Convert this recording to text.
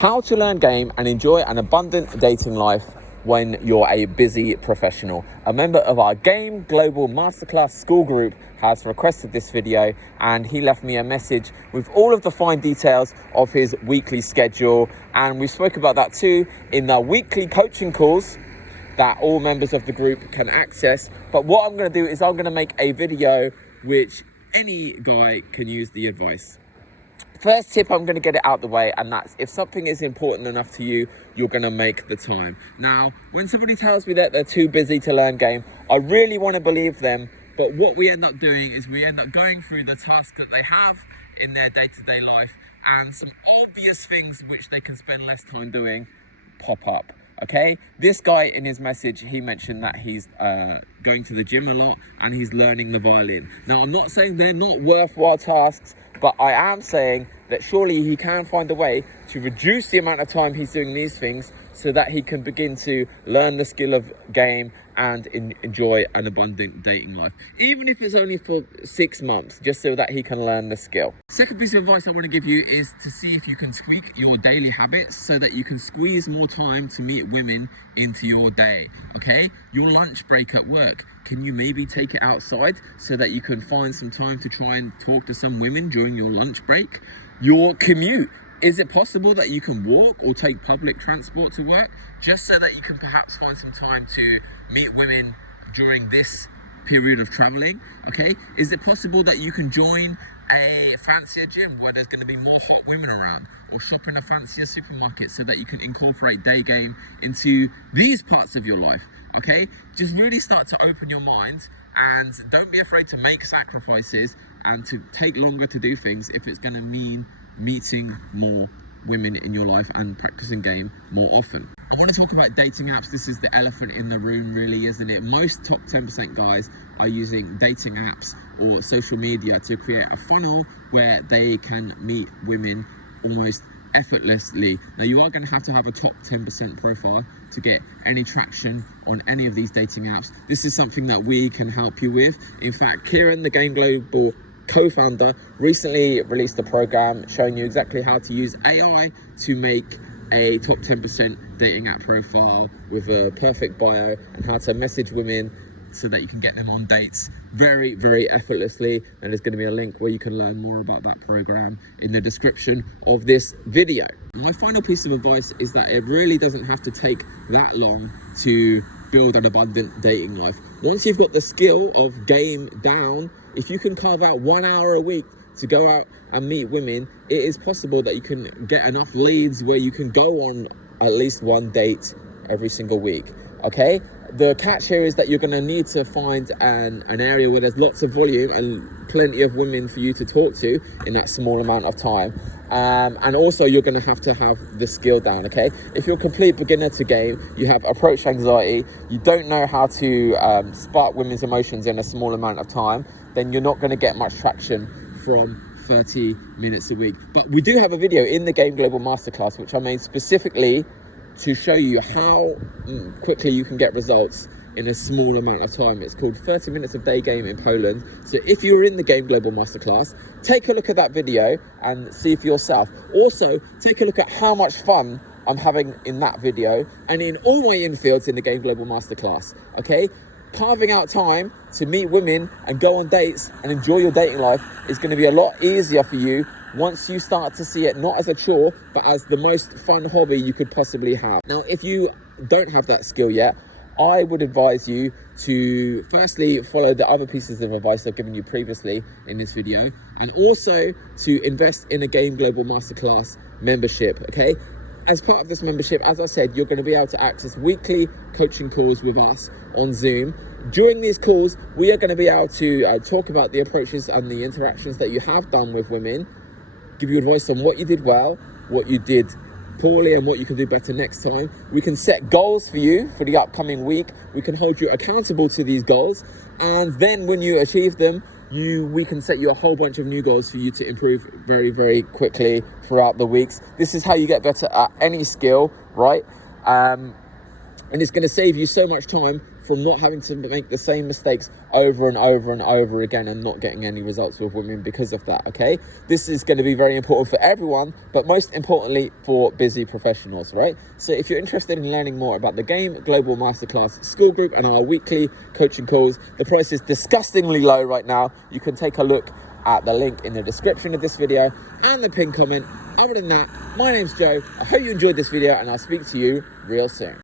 How to learn game and enjoy an abundant dating life when you're a busy professional. A member of our Game Global Masterclass school group has requested this video, and he left me a message with all of the fine details of his weekly schedule. And we spoke about that too in the weekly coaching calls that all members of the group can access. But what I'm going to do is I'm going to make a video which any guy can use the advice. First tip, I'm going to get it out the way, and that's if something is important enough to you, you're going to make the time. Now, when somebody tells me that they're too busy to learn game, I really want to believe them, but what we end up doing is we end up going through the tasks that they have in their day-to-day life, and some obvious things which they can spend less time doing pop up. Okay, this guy in his message, he mentioned that he's going to the gym a lot and he's learning the violin. Now, I'm not saying they're not worthwhile tasks, but I am saying that surely he can find a way to reduce the amount of time he's doing these things so that he can begin to learn the skill of game and enjoy an abundant dating life. Even if it's only for 6 months, just so that he can learn the skill. Second piece of advice I want to give you is to see if you can tweak your daily habits so that you can squeeze more time to meet women into your day, okay? Your lunch break at work, can you maybe take it outside so that you can find some time to try and talk to some women during your lunch break? Your commute, is it possible that you can walk or take public transport to work just so that you can perhaps find some time to meet women during this period of traveling? Okay, is it possible that you can join a fancier gym where there's going to be more hot women around, or shop in a fancier supermarket so that you can incorporate day game into these parts of your life? Okay, just really start to open your mind, and don't be afraid to make sacrifices and to take longer to do things if it's going to mean meeting more women in your life and practicing game more often. I want to talk about dating apps. This is the elephant in the room, really, isn't it? Most top 10% guys are using dating apps or social media to create a funnel where they can meet women almost effortlessly. Now, you are going to have a top 10% profile to get any traction on any of these dating apps. This is something that we can help you with. In fact, Kieran, the Game Global co-founder, recently released a program showing you exactly how to use AI to make a top 10% dating app profile with a perfect bio, and how to message women so that you can get them on dates very, very effortlessly. And there's going to be a link where you can learn more about that program in the description of this video. My final piece of advice is that it really doesn't have to take that long to build an abundant dating life. Once you've got the skill of game down, if you can carve out 1 hour a week to go out and meet women, it is possible that you can get enough leads where you can go on at least one date every single week, okay? The catch here is that you're going to need to find an area where there's lots of volume and plenty of women for you to talk to in that small amount of time. And also you're going to have the skill down, okay? If you're a complete beginner to game, you have approach anxiety, you don't know how to spark women's emotions in a small amount of time, then you're not going to get much traction from 30 minutes a week. But we do have a video in the Game Global Masterclass which I made specifically to show you how quickly you can get results in a small amount of time. It's called 30 Minutes of Day Game in Poland. So if you're in the Game Global Masterclass, take a look at that video and see for yourself. Also, take a look at how much fun I'm having in that video and in all my infields in the Game Global Masterclass, okay? Carving out time to meet women and go on dates and enjoy your dating life is going to be a lot easier for you once you start to see it not as a chore, but as the most fun hobby you could possibly have. Now, if you don't have that skill yet, I would advise you to firstly follow the other pieces of advice I've given you previously in this video, and also to invest in a Game Global Masterclass membership, okay? As part of this membership, as I said, you're going to be able to access weekly coaching calls with us on Zoom. During these calls, we are going to be able to talk about the approaches and the interactions that you have done with women, give you advice on what you did well, what you did poorly, and what you can do better next time. We can set goals for you for the upcoming week. We can hold you accountable to these goals. And then when you achieve them, we can set you a whole bunch of new goals for you to improve very, very quickly throughout the weeks. This is how you get better at any skill, right? And it's going to save you so much time from not having to make the same mistakes over and over and over again and not getting any results with women because of that, okay? This is going to be very important for everyone, but most importantly for busy professionals, right? So if you're interested in learning more about the Game Global Masterclass School Group and our weekly coaching calls, the price is disgustingly low right now. You can take a look at the link in the description of this video and the pinned comment. Other than that, my name's Joe. I hope you enjoyed this video and I'll speak to you real soon.